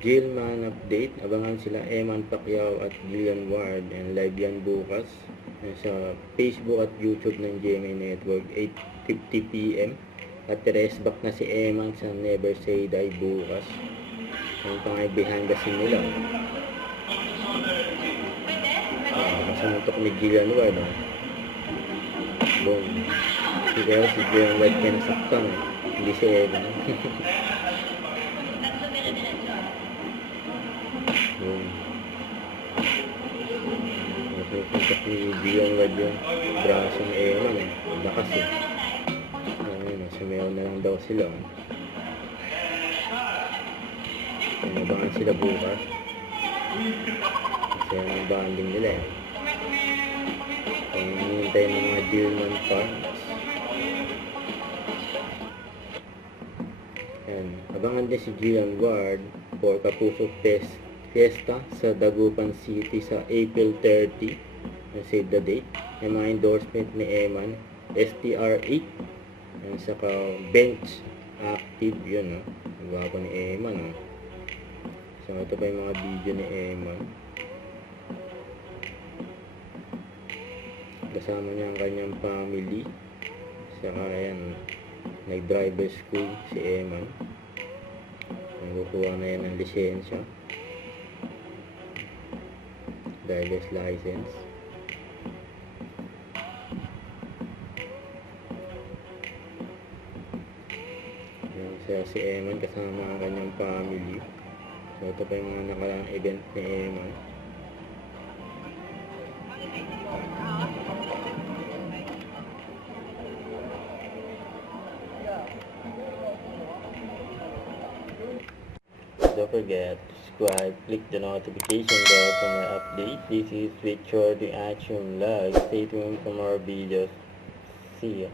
Gilman update. Abangan sila Eman Pacquiao at Gillian Ward. And live yan bukas sa Facebook at YouTube ng GMA Network 8:50 PM. At rest back na si Eman sa Never Say Die bukas. Ang pangay behind the scene nila. Kasamuntok ni Gillian Ward. Boom. Pero si Gillian Ward kaya nasaktan. Hindi si Eman. Nasusuntok ni Gillian Ward yung braso ni Eman. Lakas eh. Sumayaw na lang daw sila. Nabangan sila bukas. Kasi ang banding nila eh. Kung hinihintay ng mga Gilman fans. Abangan din si Gillian Ward for Kapuso Fiesta sa Dagupan City sa April 30. Save the date. Yung mga endorsement ni Eman, STR8. Yan saka bench active yun. Nagawa ni Eman. So ito pa yung mga video ni Eman. Kasama niya ang kanyang family. Saka yan, nag-driver school si Eman. Nakukuha na yan ng lisensya, driver's license. Yan si Eman kasama ang kanyang family. So ito pa yung mga nakaraang event ni Eman. Don't forget to subscribe, click the notification bell for my update. This is Victor the Action Vlog. Stay tuned for more videos. See ya.